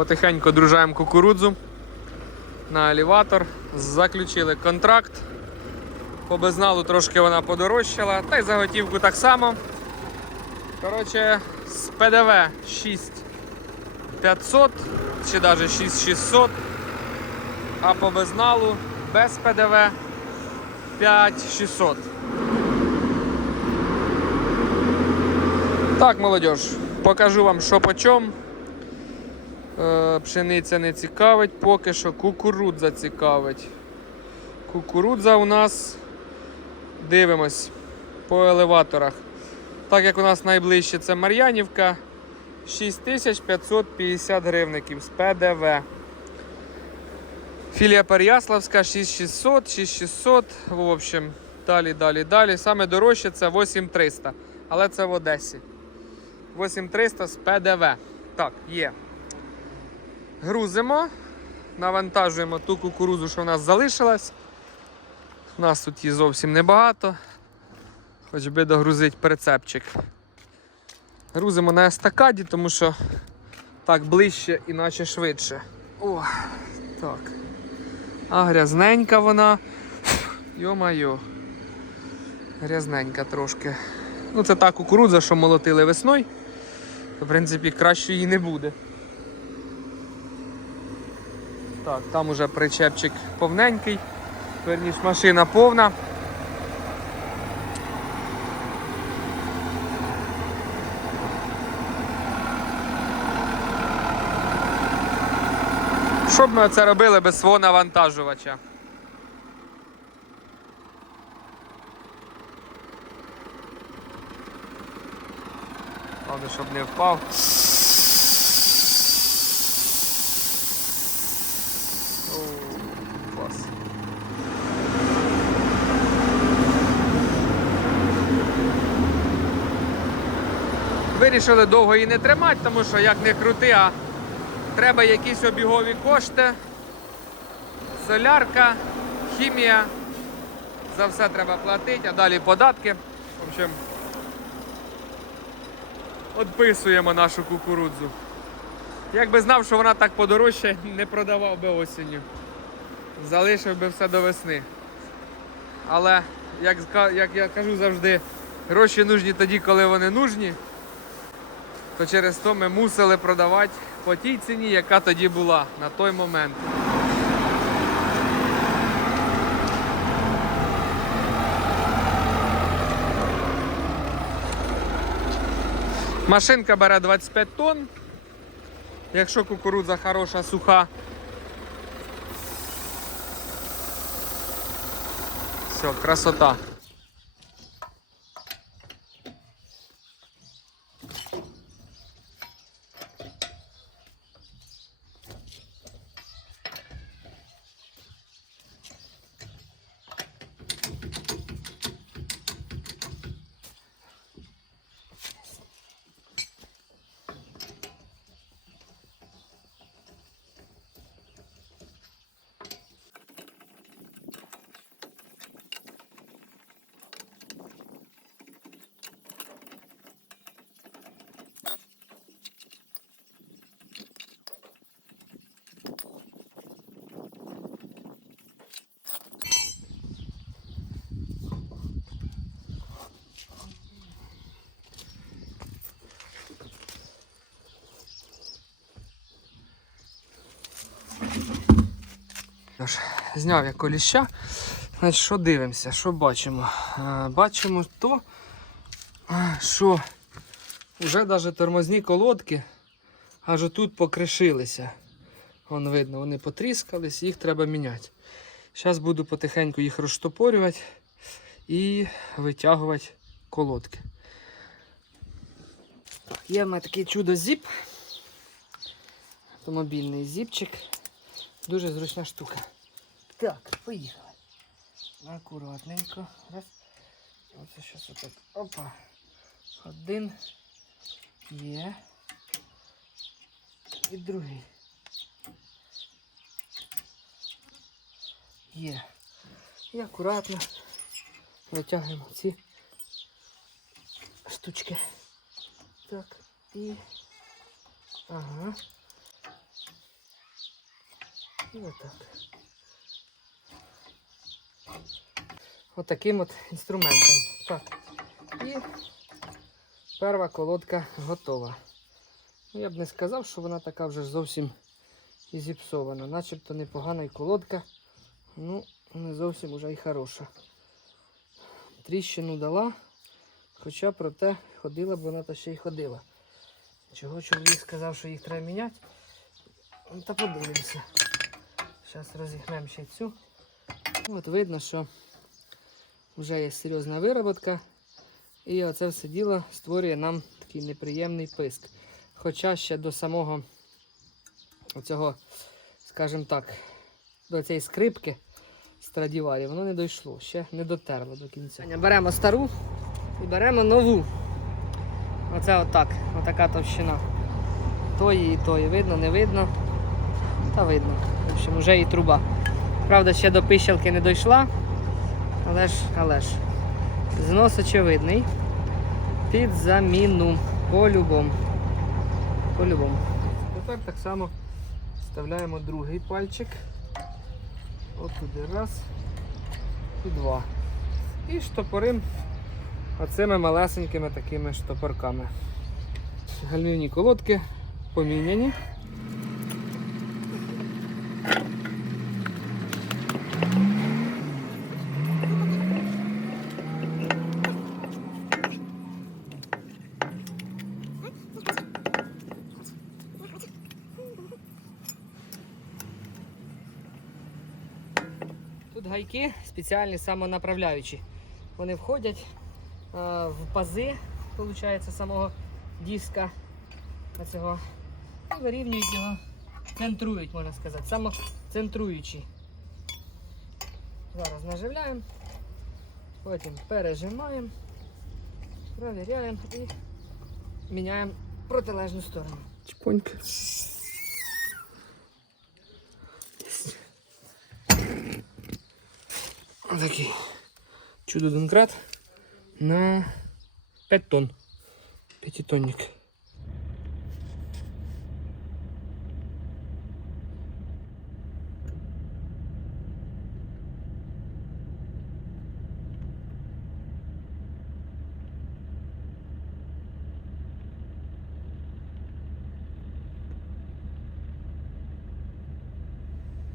Потихеньку дружаємо кукурудзу на елеватор. Заключили контракт. По безналу трошки вона подорожчала, та й заготівку так само. Коротше, з ПДВ 6500 чи навіть 6600, а по безналу без ПДВ 5600. Так, молодь, покажу вам, що по чому. Е, Пшениця не цікавить, поки що кукурудза цікавить. Кукурудза у нас дивимось по елеваторах. Так як у нас найближче це Мар'янівка 6550 гривників з ПДВ. Філія Переяславська 6600, 6600. В общем, далі, далі, далі. Саме дорожче це 8300, але це в Одесі. 8300 з ПДВ. Так, є. Грузимо, навантажуємо ту кукурузу, що в нас залишилась. У нас тут її зовсім небагато. Хоч би догрузити прицепчик. Грузимо на естакаді, тому що так ближче, іначе швидше. О, так. А грязненька вона. Йо-майо. Грязненька трошки. Ну, це та кукурудза, що молотили весною. В принципі, краще її не буде. Так, там уже причепчик повненький. Верніш, машина повна. Що б ми це робили без свого навантажувача? Головне, щоб не впав. Вирішили довго її не тримати, тому що як не крути, а треба якісь обігові кошти, солярка, хімія. За все треба платити, а далі податки. В общем, Отписуємо нашу кукурудзу. Якби знав, що вона так подорожчає, не продавав би осінню. Залишив би все до весни. Але, як, як я кажу завжди, гроші нужні тоді, коли вони нужні, то через то ми мусили продавати по тій ціні, яка тоді була на той момент. Машинка бере 25 тонн. Якщо кукурудза хороша, суха. Все, красота. Тож, зняв я коліща. Значить, що дивимося, що бачимо? Бачимо то, що вже навіть тормозні колодки аж тут покришилися. Вон видно, вони потріскались, їх треба міняти. Зараз буду потихеньку їх розштопорювати і витягувати колодки. Є в мене такий чудо зіп. Автомобільний зіпчик. Дуже зручна штука. Так, поїхали. Акуратненько. Раз. Оце щось отак. Опа. Один. Є. І другий. Є. І акуратно витягуємо ці штучки. Так, і. Ага. І отак. Отаким от інструментом. Так. І перша колодка готова. Ну, я б не сказав, що вона така вже зовсім і зіпсована. Начебто непогана і колодка. Ну, не зовсім уже і хороша. Тріщину дала, хоча проте ходила б вона та ще й ходила. Чого чоловік сказав, що їх треба міняти? Ну, та подивимося. Зараз розігнемо ще цю. От видно, що вже є серйозна вироботка. І оце все діло створює нам такий неприємний писк. Хоча ще до самого оцього, скажімо так, до цієї скрипки Страдіварі, воно не дійшло, ще не дотерло до кінця. Беремо стару і беремо нову. Оце отак, отака товщина. Тої і тої. Видно, не видно. Та видно. В общем, вже і труба. Правда, ще до пищалки не дійшла. Але ж, але ж. Знос очевидний. Під заміну. По-любому. По-любому. Тепер так само вставляємо другий пальчик. От туди раз і два. І штопорим оцими малесенькими такими штопорками. Гальмівні колодки поміняні. Тут гайки спеціальні самонаправляючі. Вони входять е, в пази, виходить, самого диска оцього, і вирівнюють його, центрують, можна сказати, самоцентруючі. Зараз наживляємо, потім пережимаємо, провіряємо і міняємо протилежну сторону. Чпонька. Отакий чудо Донкрат на 5 тонн. П'ятитонник.